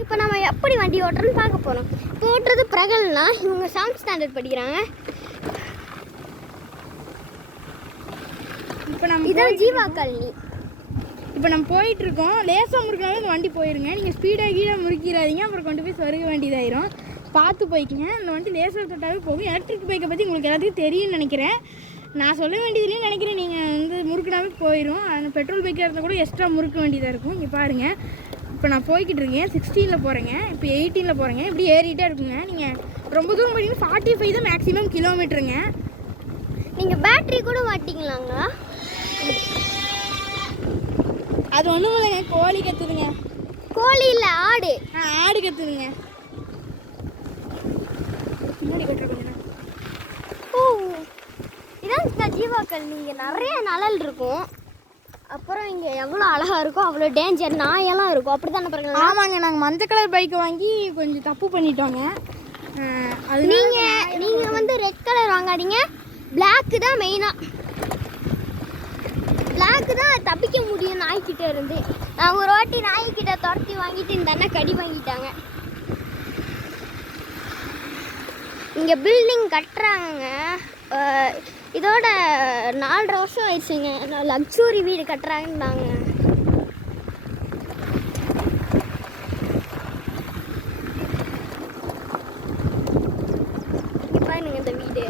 இப்போ நம்ம எப்படி வண்டி ஓட்டுறோன்னு பார்க்க போகிறோம். இப்போ ஓட்டுறது பிரகல்னா, இவங்க 7th ஸ்டாண்டர்ட் படிக்கிறாங்க. இப்போ நம்ம இதான் ஜீவா காலனி. இப்போ நம்ம போயிட்டுருக்கோம். லேசாக முறுக்கினாலும் இந்த வண்டி போயிருங்க. நீங்கள் ஸ்பீடாக கீழே முறுக்கிறாதீங்க, அப்புறம் கொண்டு போய் சொருக வேண்டியதாயிரும். பார்த்து போய்க்குங்க. இந்த வண்டி லேசாக தொட்டாவே போகும். எலக்ட்ரிக் பைக்கை பற்றி உங்களுக்கு எல்லாத்துக்கும் தெரியும்னு நினைக்கிறேன். நான் சொல்ல வேண்டியதுலேயும் நினைக்கிறேன். நீங்கள் வந்து முறுக்கினாவே போயிடும். அந்த பெட்ரோல் பைக்காக இருந்தால் கூட எக்ஸ்ட்ரா முறுக்க வேண்டியதாக இருக்கும். இங்கே பாருங்கள், இப்போ நான் போய்கிட்டு இருக்கேன். 16ல் போகிறேங்க, இப்போ 18ல் போகிறேங்க. இப்படி ஏறிட்டே இருக்குங்க. நீங்கள் ரொம்ப தூரம் போயிட்டீங்கன்னா 45 தான் மேக்ஸிமம் கிலோமீட்டருங்க. நீங்கள் பேட்ரி கூட மாட்டிங்களாங்களா? அது ஒன்றும் இல்லைங்க, கோழி கற்றுதுங்க. கோழி இல்லை, ஆடு. ஆடு கற்றுதுங்க. முன்னாடி கட்டுற கொஞ்சம் ஓ, இதான் ஜீவா காலனி. இங்கே நிறைய நிழல் இருக்கும். அப்புறம் இங்கே எவ்வளோ அழகாக இருக்கும், அவ்வளோ டேஞ்சர் நாயெல்லாம் இருக்கும். அப்படி தானே பாருங்க. ஆமாங்க, நாங்கள் மஞ்சள் கலர் பைக்கை வாங்கி கொஞ்சம் தப்பு பண்ணிட்டோங்க. அது நீங்கள் வந்து ரெட் கலர் வாங்காதீங்க, பிளாக்கு தான் மெயினாக. பிளாக்கு தான் தப்பிக்க முடியும் நாய்க்கிட்ட இருந்து. நான் ஒரு வாட்டி நாய்க்கிட்ட துரத்தி வாங்கிட்டு இந்த அண்ணன் கடி வாங்கிட்டாங்க. இங்கே பில்டிங் கட்டுறாங்க. இதோட 4.5 வருஷம் ஆயிடுச்சுங்க. லக்ஸுரி வீடு கட்டுறாங்கன்னாங்க. இங்கே பாருங்க இந்த வீடு.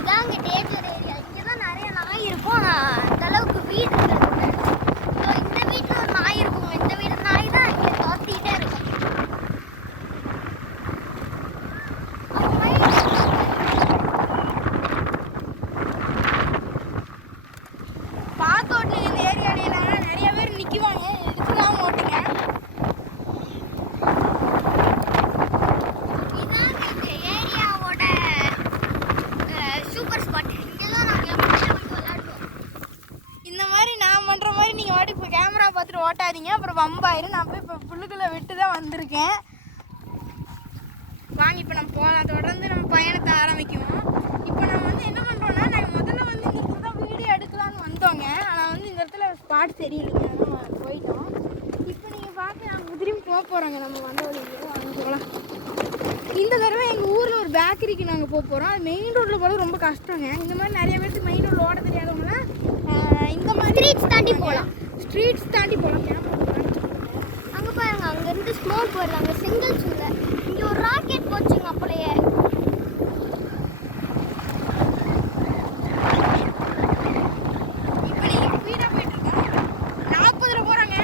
இதாங்க டேஞ்சர் ஏரியா. இங்கே தான் நிறைய நாய் இருக்கும். அந்த அளவுக்கு வீடு இருக்கிறது. இந்த வீட்டில் ஒரு நாய் இருக்குங்க. இந்த வீடு நாய் தான் இங்கே துரத்திக்கிட்டே இருக்கும். பார்த்து ஓட்டுங்க. இந்த ஏரியாலாம் நிறைய பேர் நிற்குவாங்க, எடுத்துதான் ஓட்டுங்க. இதாங்க இந்த ஏரியாவோட சூப்பர் ஸ்பாட். இங்கே தான் நாங்கள் எப்பவுமே வந்து விளையாடுவோம். இந்த மாதிரி நான் பண்ணுற மாதிரி நீங்கள் வாட்டி இப்போ கேமரா பார்த்துட்டு ஓட்டாதீங்க, அப்புறம் வம்பாயிரும். நான் போய் இப்போ புல்லுக்குள்ளே விட்டு தான் வந்திருக்கேன். வாங்க, இப்போ நம்ம போகலாம். தொடர்ந்து நம்ம பயணத்தை ஆரம்பிக்குவோம். இப்போ நம்ம வந்து என்ன பண்ணுறோன்னா, நாங்கள் முதல்ல வந்து இங்கே தான் வீடியோ எடுக்கலான்னு வந்தோங்க. ஆனால் வந்து இந்த இடத்துல ஸ்பாட் சரியில்லைங்க, அதனால் போயிட்டோம். இப்போ நீங்கள் பார்த்து நாங்கள் திரும்பி போகிறோங்க. நம்ம வந்த வழியிலேயே வாங்க போகலாம். இந்த தடவை எங்கள் ஊரில் ஒரு பேக்கரிக்கு நாங்கள் போகிறோம். அது மெயின் ரோட்டில் போகிறது ரொம்ப கஷ்டங்க. இந்த மாதிரி நிறைய பேருக்கு மெயின் ரோட்டில் ஓட தெரியாதவங்களாம் இந்த மாதிரி ஸ்ட்ரீட்ஸ் தாண்டி போகலாம். ஸ்ட்ரீட்ஸ் தாண்டி போகலாம். அங்கே பாருங்க, அங்கேருந்து ஸ்மோக் வருது. அங்கே சிங்கிள்ஸ் இல்லை. இங்கே ஒரு ராக்கெட் போச்சுங்க அப்படியே. இப்போ நீங்கள் ஸ்பீடாக போயிட்டுருக்கோம். 40ல் போகிறாங்க.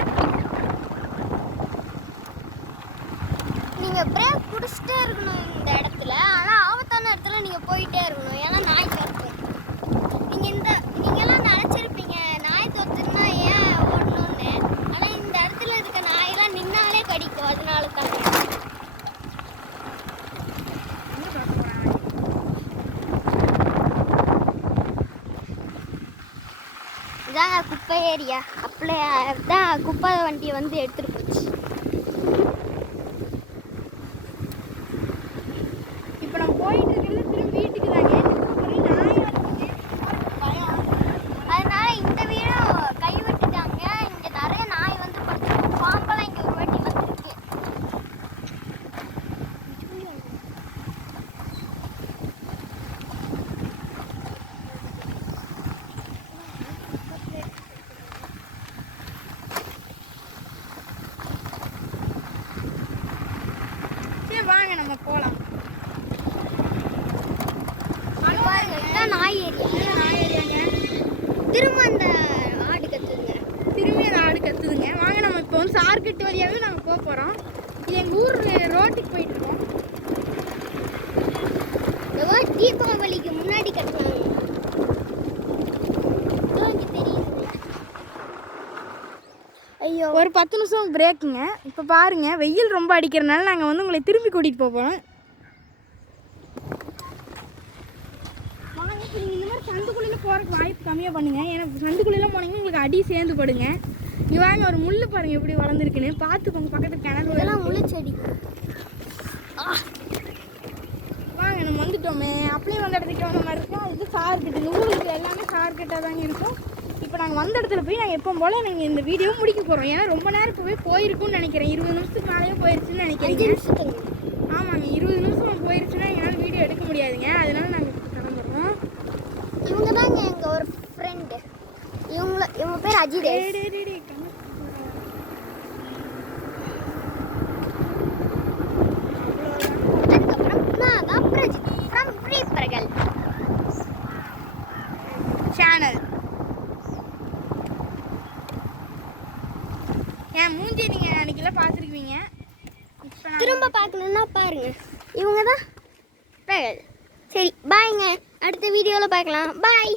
நீங்கள் பிரேக் பிடிச்சிட்டே இருக்கணும் இந்த இடத்துல. ஆனால் ஆபத்தான இடத்துல நீங்கள் போயிட்டே இருக்கணும். ஏன்னா நாய் துரத்தும். நீங்கள்லாம் நினச்சிருப்பீங்க நாய் துரத்துனா ஏன் ஓடணும்னு. ஆனால் இந்த இடத்துல இருக்க நாயெல்லாம் நின்னாலே கடிக்கும். அதனால தாங்க. இதாங்க குப்பை ஏரியா. அப்படியே தான் குப்பை வண்டியை வந்து எடுத்துகிட்டு போச்சு. இப்போ நம்ம போயிட்டு இருக்கிறது திரும்பி வீட்டுக்கு தாங்க. பயம். அதனால இந்த வீடும் கைவிட்டுட்டாங்க. இங்கே நிறைய நாய் வந்து படுத்துருக்கு. பாம்பெல்லாம் இங்கே ஒரு வாட்டி வந்துருக்கு. சரி வாங்க நம்ம போகலாம். பாருங்க, இதுதான் நாய் ஏரியா. நாய் ஏரியாங்க. திரும்ப அந்த ஆடு கத்துதுங்க. திரும்பி அந்த ஆடு கத்துதுங்க. வாங்க, நம்ம இப்போ வந்து சார்கட்டு வழியாகவே நாங்கள் போகிறோம். இது எங்கள் ஊர் ரோட்டுக்கு போயிட்டுருக்கோம். இந்த தீபாவளிக்கு முன்னாடி கட்டுறாங்க. இங்கே தெரியுது. ஐயோ, ஒரு 10 நிமிஷம் பிரேக்குங்க. இப்போ பாருங்கள், வெயில் ரொம்ப அடிக்கிறனால நாங்கள் வந்து உங்களை திரும்பி கூட்டிகிட்டு போகிறோம். வாங்க, இப்போ நீங்கள் இந்த மாதிரி சந்துக்குள்ளே போகிறதுக்கு வாய்ப்பு கம்மியாக பண்ணுங்கள். ஏன்னா சந்துக்குள்ளெல்லாம் போனீங்கன்னா உங்களுக்கு அடி சேர்ந்து படுங்க. நீ வாங்க, ஒரு முள் பாருங்கள் எப்படி வளர்ந்துருக்குன்னு பார்த்துக்கோங்க. பக்கத்தில் கிணறு இதெல்லாம் முள்ளுச்செடி. வாங்க, நம்ம வந்துட்டோமே. அப்படியே வந்த இடத்துக்கு வந்த மாதிரி இருக்கும். இது சார்கட்டு. இந்த ஊருக்கு எல்லாமே சார்கட்டாக தாங்க இருக்கும். இப்போ நாங்கள் வந்த இடத்துல போய் நாங்கள் எப்போ போல் நாங்கள் இந்த வீடியோ முடிக்க போகிறோம். ஏன்னா ரொம்ப நேரம் இப்போவே போயிருக்கும்னு நினைக்கிறேன். 20 நிமிஷத்துக்கு மேலேயே போயிருச்சுன்னு நினைக்கிறேன். ஆமாங்க, 20 நிமிஷம் போயிருச்சுன்னா எங்களால் வீடியோ எடுக்க முடியாதுங்க. அதனால நாங்கள் கிளம்புறோம். இவங்க தாங்க எங்கள் ஒரு ஃப்ரெண்டு. இவங்க பேர் அஜித். அதுக்கப்புறம் நான் தான் பிரஜித் ஃப்ரம் ஃப்ரீ பரகல் சேனல். என் மூஞ்சி நீங்கள் அன்றைக்கெல்லாம் பார்த்துருக்குவீங்க. திரும்ப பார்க்கணுன்னா பாருங்க. இவங்க தான் பிரகல். சரி பாய்ங்க, அடுத்த வீடியோவில் பார்க்கலாம். பாய்.